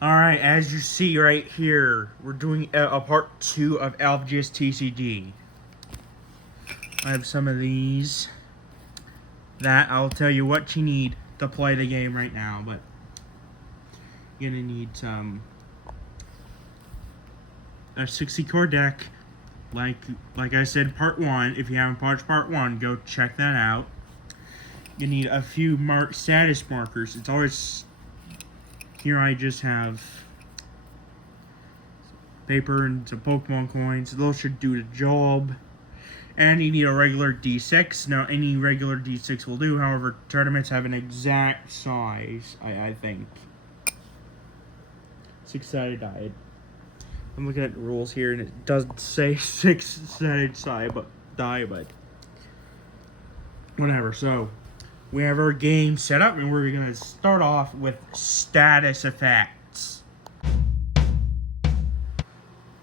Alright, as you see right here, we're doing a part 2 of LVGS TCG. I have some of these that I'll tell you what you need to play the game right now, but you're gonna need a 60 card deck. Like I said, part 1. If you haven't watched part 1, go check that out. You need a few status markers. It's always here. I just have paper and some Pokemon coins. Those should do the job. And you need a regular D6. Now, any regular D6 will do. However, tournaments have an exact size, I think. 6-sided die. I'm looking at the rules here, and it doesn't say 6-sided die, but whatever. So, we have our game set up, and we're going to start off with status effects.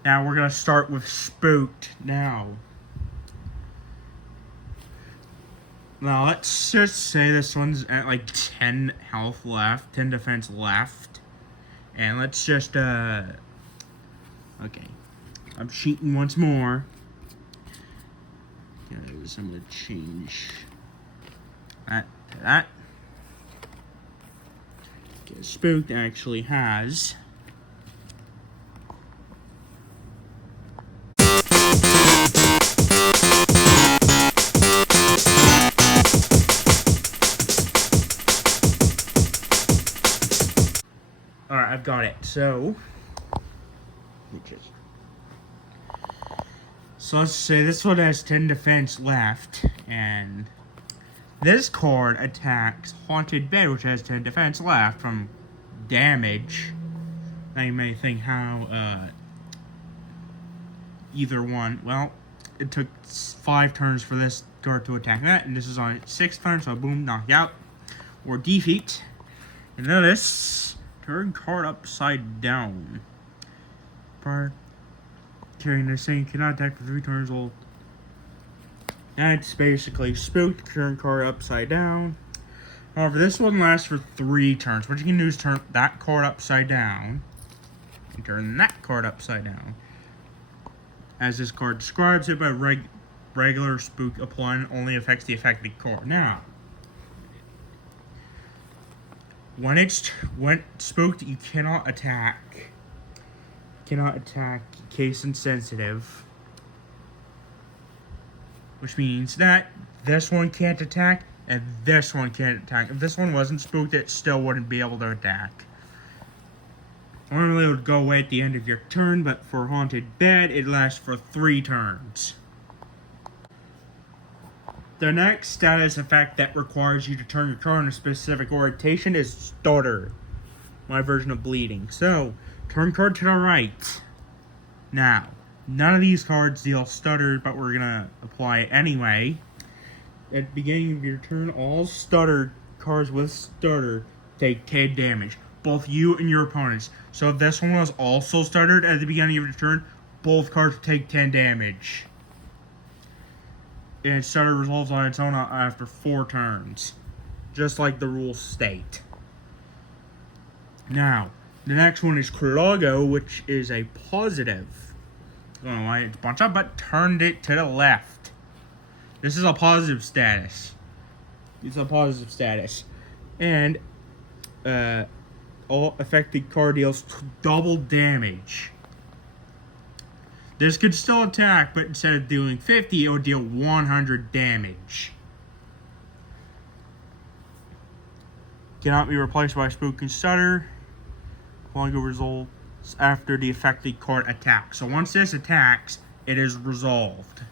Now, we're going to start with Spooked now. Now, let's just say this one's at like 10 health left, 10 defense left. And let's just, okay. I'm cheating once more. Guys, I'm going to change that to that. Okay, Spooked actually has Alright, I've got it. So let's say this one has 10 defense left, and this card attacks Haunted Bed, which has 10 defense left from damage. Now you may think how either one. Well, it took 5 turns for this card to attack that, and this is on its 6th turn, so boom, knocked out. Or defeat. And notice, turn card upside down. Part carrying this saying cannot attack for 3 turns old. That's basically Spooked, turn card upside down. However, this one lasts for 3 turns. What you can do is turn that card upside down and turn that card upside down. As this card describes it, but regular Spook applying only affects the affected card. Now, when Spooked, you cannot attack. Case insensitive, which means that this one can't attack and this one can't attack. If this one wasn't Spooked, it still wouldn't be able to attack. Normally it would go away at the end of your turn, but for Haunted Bed, it lasts for 3 turns. The next status effect that requires you to turn your card in a specific orientation is Stutter. My version of Bleeding. So, turn card to the right. Now, none of these cards deal Stutter, but we're going to apply it anyway. At the beginning of your turn, all Stutter cards with Stutter take 10 damage. Both you and your opponents. So if this one was also stuttered at the beginning of your turn, both cards take 10 damage. And Stutter resolves on its own after 4 turns. Just like the rules state. Now, the next one is Krago, which is a positive. I don't know why it's bunched up, but turned it to the left. This is a positive status. It's a positive status. And, all affected card deals double damage. This could still attack, but instead of dealing 50, it would deal 100 damage. Cannot be replaced by Spook and Stutter. Longer results after the affected card attacks. So once this attacks, it is resolved.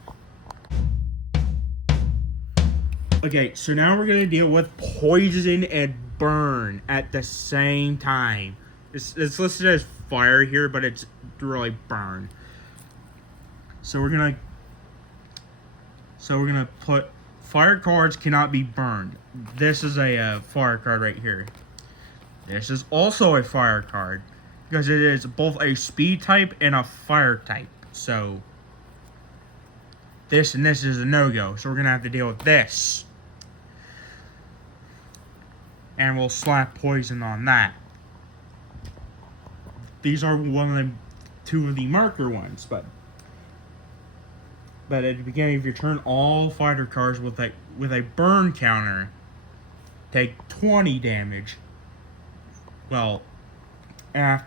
Okay, so now we're going to deal with Poison and Burn at the same time. It's listed as Fire here, but it's really Burn. So we're gonna put fire cards cannot be burned. This is a fire card right here. This is also a fire card because it is both a speed type and a fire type. So this and this is a no-go. So we're gonna have to deal with this. And we'll slap poison on that. these are two of the marker ones, but at the beginning of your turn, all fighter cards with a burn counter take 20 damage. Well, but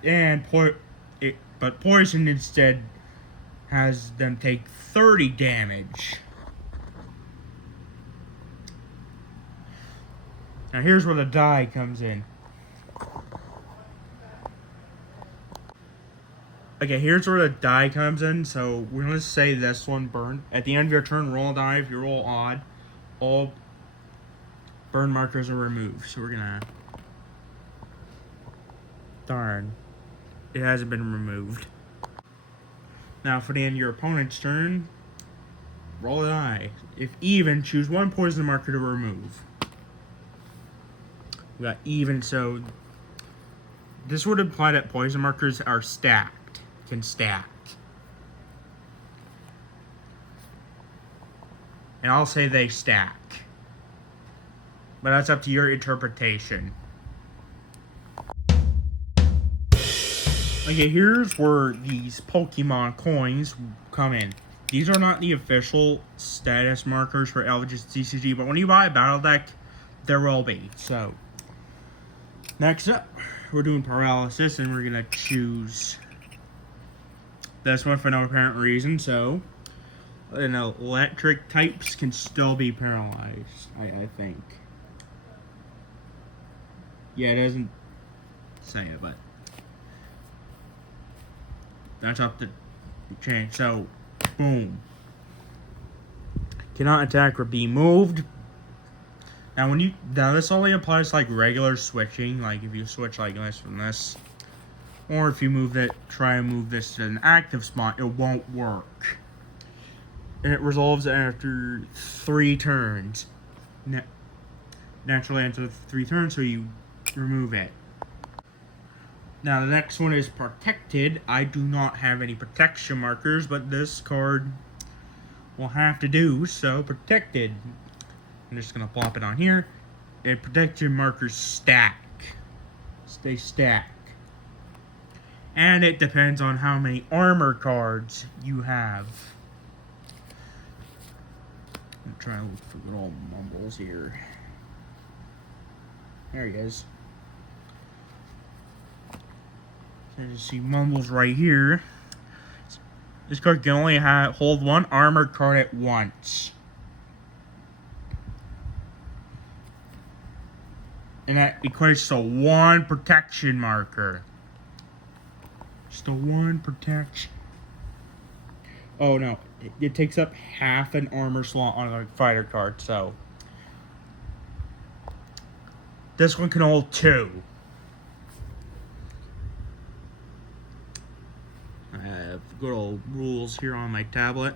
poison instead has them take 30 damage. Now here's where the die comes in. Okay, here's where the die comes in. So we're gonna say this one burn. At the end of your turn, roll a die. If you roll odd, all burn markers are removed. So we're gonna... Darn. It hasn't been removed. Now for the end of your opponent's turn, roll a die. If even, choose one poison marker to remove. We got even, so this would imply that poison markers are stacked. Can stack. And I'll say they stack. But that's up to your interpretation. Okay, here's where these Pokemon coins come in. These are not the official status markers for LVGS TCG, but when you buy a battle deck, there will be. So, next up, we're doing paralysis, and we're gonna choose this one for no apparent reason. So, electric types can still be paralyzed, I think. Yeah, it doesn't say it, but that's up to change. So, boom. Cannot attack or be moved. Now, this only applies to like regular switching, like if you switch like this from this, or if you try and move this to an active spot, it won't work. And it resolves after 3 turns. Naturally, after 3 turns, so you remove it. Now, the next one is protected. I do not have any protection markers, but this card will have to do, so protected. I'm just going to plop it on here. And protection markers stack. They stack. And it depends on how many armor cards you have. I'm trying to look for good old Mumbles here. There he is. As you see, Mumbles right here. This card can only hold 1 armored card at once. And that equates to 1 protection marker. Just a 1 protection. Oh no, it takes up half an armor slot on a fighter card, so this one can hold 2. I have good old rules here on my tablet.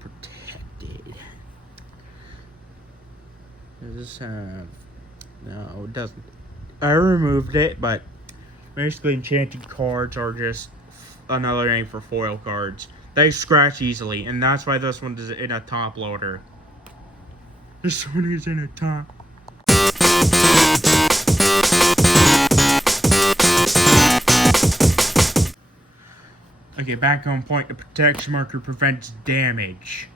Protected. Does this have... No, it doesn't. I removed it, but basically enchanted cards are just another name for foil cards. They scratch easily, and that's why this one is in a top loader. This one is in a top. Okay, back on point. The protection marker prevents damage.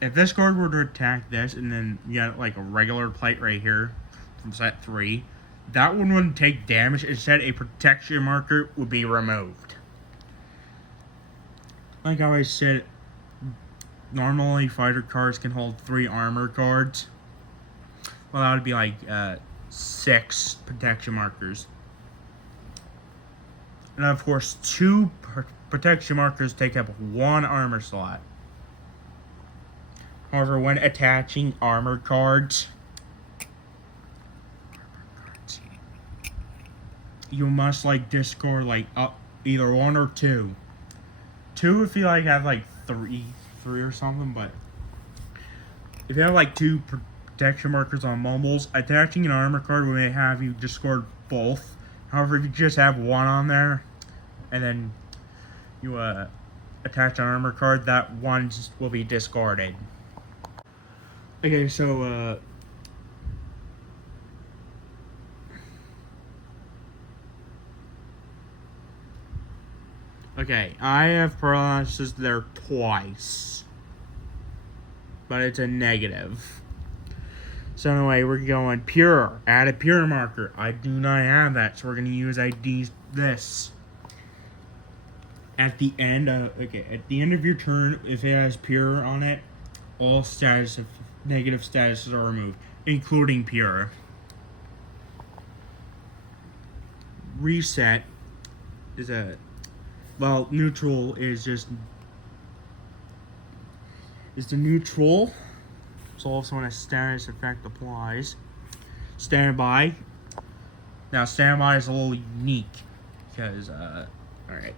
If this card were to attack this, and then you got like a regular plate right here from set 3, that one wouldn't take damage. Instead, a protection marker would be removed. Like I always said, normally fighter cards can hold 3 armor cards. Well, that would be like 6 protection markers. And of course, 2 protection markers take up 1 armor slot. However, when attaching armored cards, you must like discard like either 1 or 2. 2 if you like have like 3 or something, but if you have like 2 protection markers on Mumbles, attaching an armor card may have you discard both. However, if you just have 1 on there, and then you attach an armor card, that 1 will be discarded. Okay, so Okay, I have paralysis there twice. But it's a negative. So anyway, we're going pure. Add a pure marker. I do not have that, so we're gonna use this. At the end of your turn, if it has pure on it, all negative statuses are removed, including pure. Reset is neutral is the neutral. So also when a status effect applies. Standby. Now standby is a little unique because alright.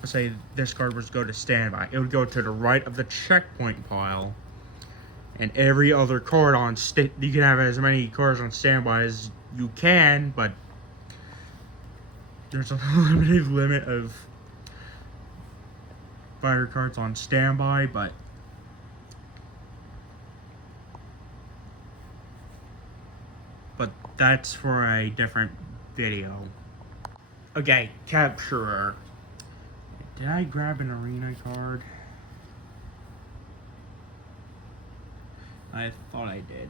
Let's say this card was to go to standby. It would go to the right of the checkpoint pile. And every other card on you can have as many cards on standby as you can, but there's a limited limit of fire cards on standby, but that's for a different video. Okay, Capturer. Did I grab an arena card? I thought I did.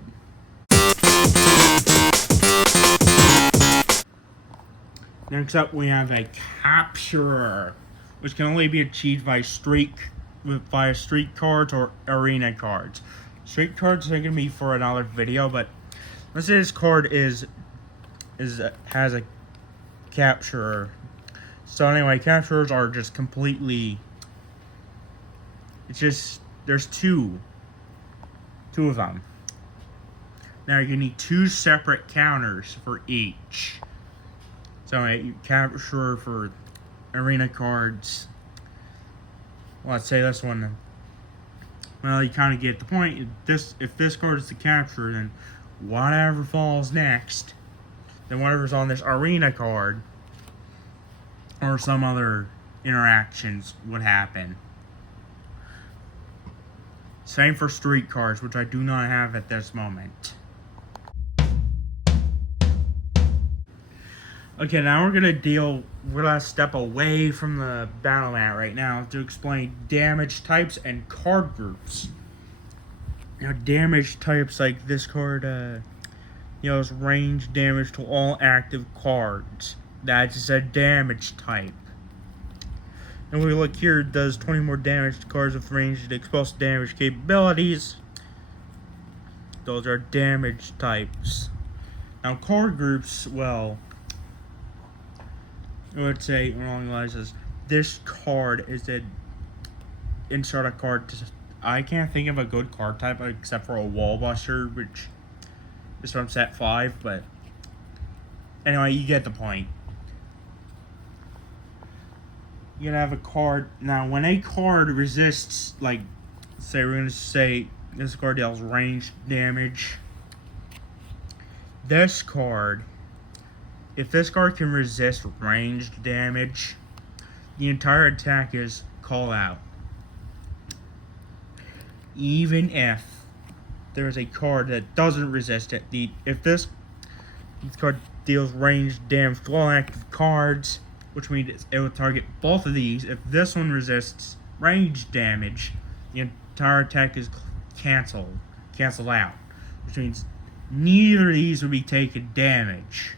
Next up, we have a Capturer, which can only be achieved by street cards or arena cards. Street cards are going to be for another video, but let's say this card has a Capturer. So anyway, Capturers are just completely. There's two of them. Now you need 2 separate counters for each. So a Capturer for arena cards. Let's say this one. Well, you kind of get the point. If this card is the Capturer, then whatever falls next, then whatever's on this arena card or some other interactions would happen. Same for street cards, which I do not have at this moment. Okay, now we're gonna step away from the battle mat right now to explain damage types and card groups. Now, damage types like this card, deals range damage to all active cards. That's just a damage type. And we look here, it does 20 more damage to cards with ranged explosive damage capabilities. Those are damage types. Now, card groups, well, I would say along the lines is this card is an insert a card. I can't think of a good card type except for a Wall Buster, which is from set 5, but anyway, you get the point. You gotta have a card. Now, when a card resists, like, say we're gonna say this card deals ranged damage. This card, if this card can resist ranged damage, the entire attack is call out. Even if there's a card that doesn't resist it, if this card deals ranged damage to all active cards, which means it will target both of these. If this one resists ranged damage, the entire attack is canceled out, which means neither of these will be taking damage.